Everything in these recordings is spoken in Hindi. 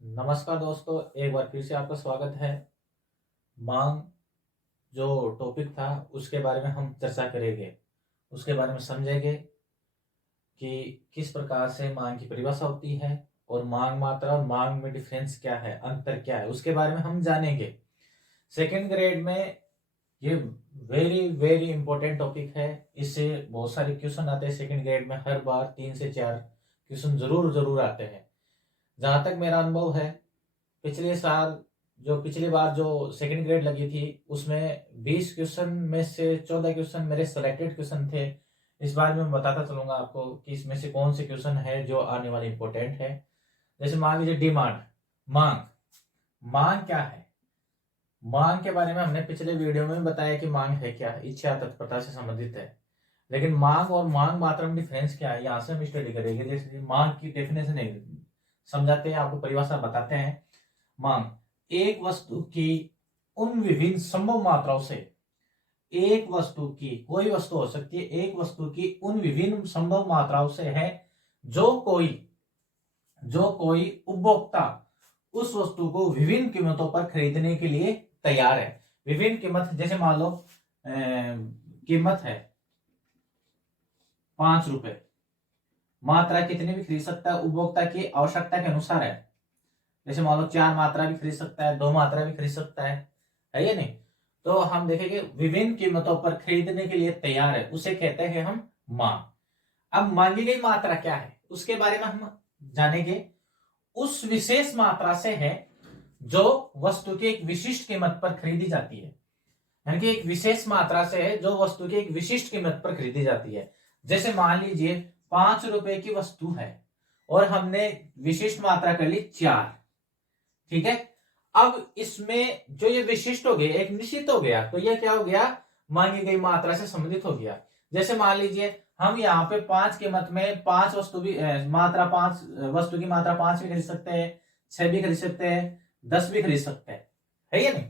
नमस्कार दोस्तों, एक बार फिर से आपका स्वागत है। मांग जो टॉपिक था उसके बारे में हम चर्चा करेंगे, उसके बारे में समझेंगे कि किस प्रकार से मांग की परिभाषा होती है और मांग मात्रा और मांग में डिफरेंस क्या है, अंतर क्या है, उसके बारे में हम जानेंगे। सेकेंड ग्रेड में ये वेरी वेरी इंपॉर्टेंट टॉपिक है। इससे बहुत सारे क्वेश्चन आते हैं सेकेंड ग्रेड में, हर बार 3 से 4 क्वेश्चन जरूर जरूर आते हैं। जहां तक मेरा अनुभव है, पिछले साल पिछली बार जो सेकंड ग्रेड लगी थी उसमें 20 क्वेश्चन में से 14 क्वेश्चन मेरे सिलेक्टेड क्वेश्चन थे। इस बार मैं बताता चलूंगा आपको कि इसमें से कौन से क्वेश्चन है जो आने वाले इंपॉर्टेंट है। जैसे मान लीजिए डिमांड, मांग। मांग क्या है? मांग के बारे में हमने पिछले वीडियो में बताया कि मांग है क्या है, इच्छा तत्परता से संबंधित है। लेकिन मांग और मांग मात्रा में डिफरेंस क्या है, यहाँ से हम स्टडी करेंगे। जैसे मांग की डेफिनेशन समझाते हैं, आपको परिभाषा बताते हैं। मांग एक वस्तु की उन विभिन्न संभव मात्राओं से, एक वस्तु की, कोई वस्तु हो सकती है, एक वस्तु की उन विभिन्न संभव मात्राओं से है जो कोई उपभोक्ता उस वस्तु को विभिन्न कीमतों पर खरीदने के लिए तैयार है। विभिन्न कीमत, जैसे मान लो कीमत है 5 रुपए, मात्रा कितनी भी खरीद सकता है, उपभोक्ता की आवश्यकता के अनुसार है। जैसे मान लो 4 मात्रा भी खरीद सकता है, 2 मात्रा भी खरीद सकता है ये नहीं? तो हम देखेंगे विभिन्न कीमतों पर खरीदने के लिए तैयार है, उसे कहते हैं हम मांग। अब मांगी गई मात्रा क्या है उसके बारे में हम जानेंगे। उस विशेष मात्रा से है जो वस्तु की एक विशिष्ट कीमत पर खरीदी जाती है। यानी कि एक विशेष मात्रा से है जो वस्तु की एक विशिष्ट कीमत पर खरीदी जाती है। जैसे मान लीजिए 5 रुपए की वस्तु है और हमने विशिष्ट मात्रा कर ली 4, ठीक है। अब इसमें जो ये विशिष्ट हो गया, एक निश्चित हो गया, तो ये क्या हो गया, मांगी गई मात्रा से संबंधित हो गया। जैसे मान लीजिए हम यहाँ पे 5 कीमत में 5 वस्तु भी मात्रा 5 वस्तु की मात्रा 5 भी खरीद सकते हैं, 6 भी खरीद सकते हैं, 10 भी खरीद सकते हैं, है या नहीं?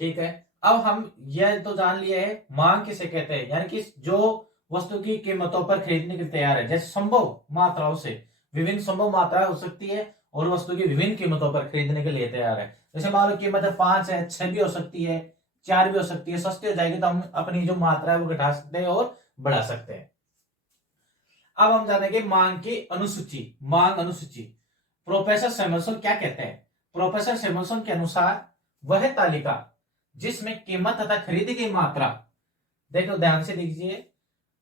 ठीक है। अब हम यह तो जान लिए है मांग किसे कहते हैं, यानी कि जो वस्तु की कीमतों पर खरीदने के लिए तैयार है। जैसे संभव मात्राओं से, विभिन्न संभव मात्रा हो सकती है और वस्तु की विभिन्न कीमतों पर खरीदने के लिए तैयार है। जैसे मान लो कीमत 5 है, 6 भी हो सकती है, 4 भी हो सकती है। सस्ती हो जाएगी तो हम अपनी जो मात्रा है वो घटा सकते हैं और बढ़ा सकते हैं। अब हम जानेंगे मांग की अनुसूची, मांग अनुसूची। प्रोफेसर सैमुअल्सन क्या कहते हैं? प्रोफेसर सैमुअल्सन के अनुसार वह तालिका जिसमें कीमत तथा खरीदी की मात्रा, देखो ध्यान से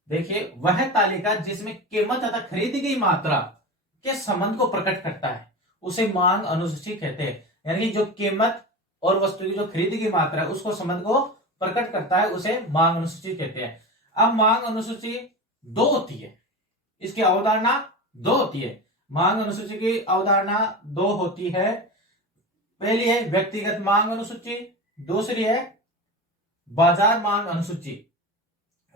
देखिए वह तालिका जिसमें कीमत तथा खरीदी की मात्रा के संबंध को प्रकट करता है उसे मांग अनुसूची कहते हैं। यानी जो कीमत और वस्तु की जो खरीदी की मात्रा है उसको संबंध को प्रकट करता है, उसे मांग अनुसूची कहते हैं। अब मांग अनुसूची दो होती है, इसकी अवधारणा दो होती है। मांग अनुसूची की अवधारणा दो होती है। पहली है व्यक्तिगत मांग अनुसूची, दूसरी है बाजार मांग अनुसूची।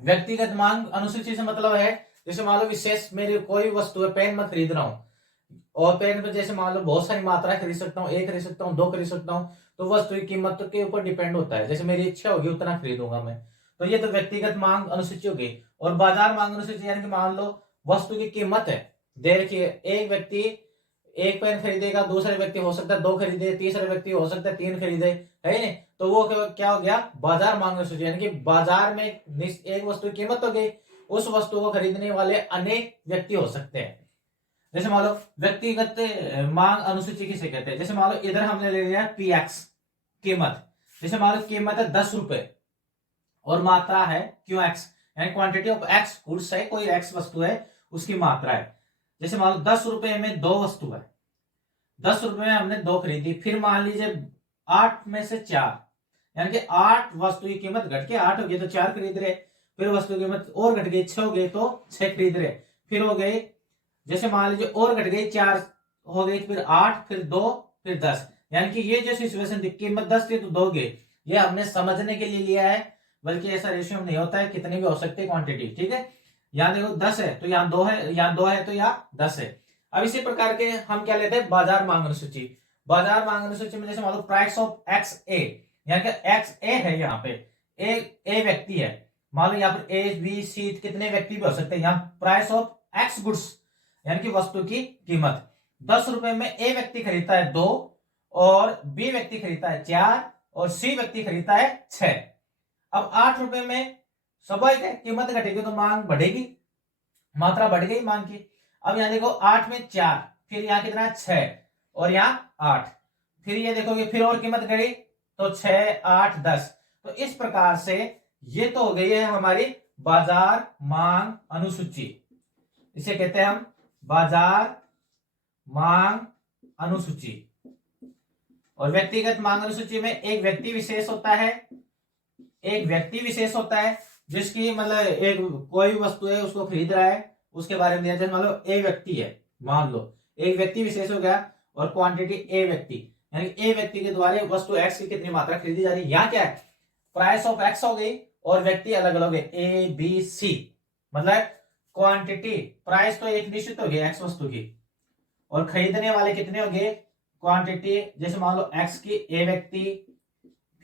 व्यक्तिगत मांग अनुसूची से मतलब है, जैसे मान लो विशेष मेरी कोई वस्तु है, पेन मैं खरीद रहा हूं और पेन पे जैसे मान लो बहुत सारी मात्रा खरीद सकता हूँ, 1 खरीद सकता हूँ, 2 खरीद सकता हूँ, तो वस्तु की कीमत के ऊपर डिपेंड होता है। जैसे मेरी इच्छा होगी उतना खरीदूंगा मैं, तो ये तो व्यक्तिगत मांग अनुसूची होगी। और बाजार मांग अनुसूची यानी कि मान लो वस्तु की कीमत है, देखिए एक व्यक्ति एक पेन खरीदेगा, दूसरे व्यक्ति हो सकता है 2 खरीदे, तीसरे व्यक्ति हो सकता है 3 खरीदे, है नहीं? तो वो क्या हो गया, बाजार मांग अनुसूची। यानी कि बाजार में एक वस्तु की कीमत हो गई, उस वस्तु को खरीदने वाले अनेक व्यक्ति हो सकते हैं। जैसे मान लो व्यक्तिगत मांग अनुसूची किसे कहते हैं? जैसे मान लो इधर हमने ले लिया पीएक्स कीमत, जैसे मान लो कीमत है 10 रुपए और मात्रा है क्यू एक्स, यानी क्वांटिटी ऑफ एक्स गुड्स है, कोई एक्स वस्तु है उसकी मात्रा है। जैसे मान लो 10 रुपए में 2 वस्तु है, 10 रुपए में हमने 2 खरीदी। फिर मान लीजिए 8 में से 4, यानी कि 8 वस्तु की कीमत घट के 8 हो गई तो 4 खरीद रहे। फिर वस्तु की कीमत और घट गई, 6 हो गई तो 6 खरीद रहे। फिर हो गए, जैसे मान लीजिए और घट गई, 4 हो गई, फिर 8, फिर 2, फिर 10। यानी कि ये जो सिचुएशन थी, कीमत 10 थी तो 2 गई। ये हमने समझने के लिए लिया है, बल्कि ऐसा रेशियो नहीं होता है, कितनी भी हो सकती है क्वांटिटी, ठीक है। यहाँ देखो 10 है तो यहाँ 2 है, यहाँ 2 है तो यहाँ 10 है। अब इसी प्रकार के हम क्या लेते हैं, बाजार मांग अनुसूची। बाजार मांग अनुसूची में जैसे मान लो प्राइस ऑफ एक्स ए, यानी कि एक्स ए है, यहाँ पे ए व्यक्ति है। मान लो यहाँ पर ए बी सी कितने व्यक्ति भी हो सकते हैं। यहाँ प्राइस ऑफ एक्स गुड्स यानी कि वस्तु की कीमत, 10 रुपए में ए व्यक्ति खरीदता है 2, और बी व्यक्ति खरीदता है 4, और सी व्यक्ति खरीदता है 6। अब 8 रुपए में स्वाभाविक है कीमत घटेगी तो मांग बढ़ेगी, मात्रा बढ़ गई मांग की। अब यहां देखो 8 में 4, फिर यहाँ कितना 6, और यहाँ 8, फिर ये देखोगे फिर और कीमत घटी तो 6, 8, 10। तो इस प्रकार से ये तो हो गई है हमारी बाजार मांग अनुसूची। इसे कहते हैं हम बाजार मांग अनुसूची। और व्यक्तिगत मांग अनुसूची में एक व्यक्ति विशेष होता है, एक व्यक्ति विशेष होता है जिसकी मतलब एक कोई भी वस्तु है उसको खरीद रहा है, उसके बारे में दिया जाए। मान लो ए व्यक्ति है, मान लो एक व्यक्ति विशेष हो गया, और क्वांटिटी ए व्यक्ति, यानी ए व्यक्ति के द्वारा वस्तु एक्स की कितनी मात्रा खरीदी जा रही है। यहाँ क्या है, प्राइस ऑफ एक्स हो गई और व्यक्ति अलग अलग है ए बी सी, मतलब क्वांटिटी प्राइस तो एक निश्चित हो गई एक्स वस्तु की, और खरीदने वाले कितने हो गए क्वांटिटी। जैसे मान लो एक्स की ए व्यक्ति,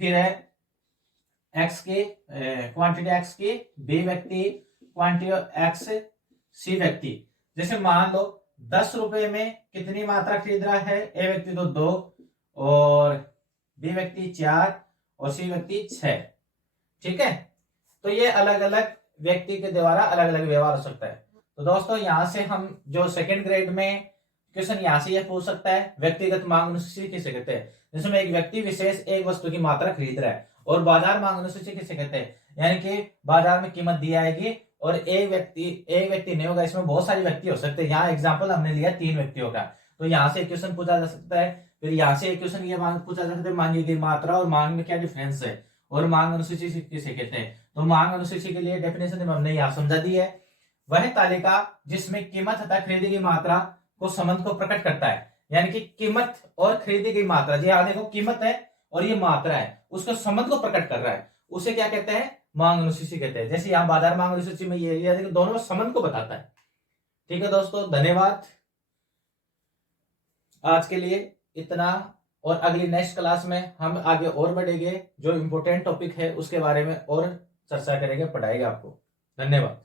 फिर है एक्स की क्वांटिटी एक्स की बी व्यक्ति, क्वांटिटी एक्स सी व्यक्ति। जैसे मान लो 10 रुपए में कितनी मात्रा खरीद रहा है, ए व्यक्ति तो 2, और बी व्यक्ति 4, और सी व्यक्ति 6। ठीक है, तो ये अलग अलग व्यक्ति के द्वारा अलग अलग व्यवहार हो सकता है। तो दोस्तों यहां से हम जो सेकंड ग्रेड में क्वेश्चन यहां से ये पूछ सकता है, व्यक्तिगत मांग अनुसूची किसे कहते हैं, जिसमें एक व्यक्ति विशेष एक वस्तु की मात्रा खरीद रहा है। और बाजार मांग अनुसूची किसे कहते हैं, यानी कि बाजार में कीमत दी आएगी और एक व्यक्ति नहीं होगा, इसमें बहुत सारे व्यक्ति हो सकते हैं। यहाँ एग्जाम्पल हमने लिया 3 व्यक्तियों का, तो यहाँ से क्वेश्चन पूछा जा सकता है। फिर यहाँ से क्वेश्चन ये पूछा जा सकता है मांगी गई मात्रा और मांग में क्या डिफरेंस है, और मांग अनुसूची किसे कहते हैं। तो मांग अनुसूची के लिए डेफिनेशन हमने यहाँ समझा दी है, वह तालिका जिसमें कीमत तथा खरीदी गई मात्रा को संबंध को प्रकट करता है, यानी कि कीमत और खरीदी गई मात्रा, जी हाँ देखो कीमत है और ये मात्रा है, उसके संबंध को प्रकट कर रहा है, उसे क्या कहते हैं, मांग अनुसूची कहते हैं। जैसे यहाँ बाजार मांग अनुसूची में ये दोनों संबंध को बताता है। ठीक है दोस्तों, धन्यवाद। आज के लिए इतना, और अगली नेक्स्ट क्लास में हम आगे और बढ़ेंगे, जो इंपोर्टेंट टॉपिक है उसके बारे में और चर्चा करेंगे, पढ़ाएगा आपको। धन्यवाद।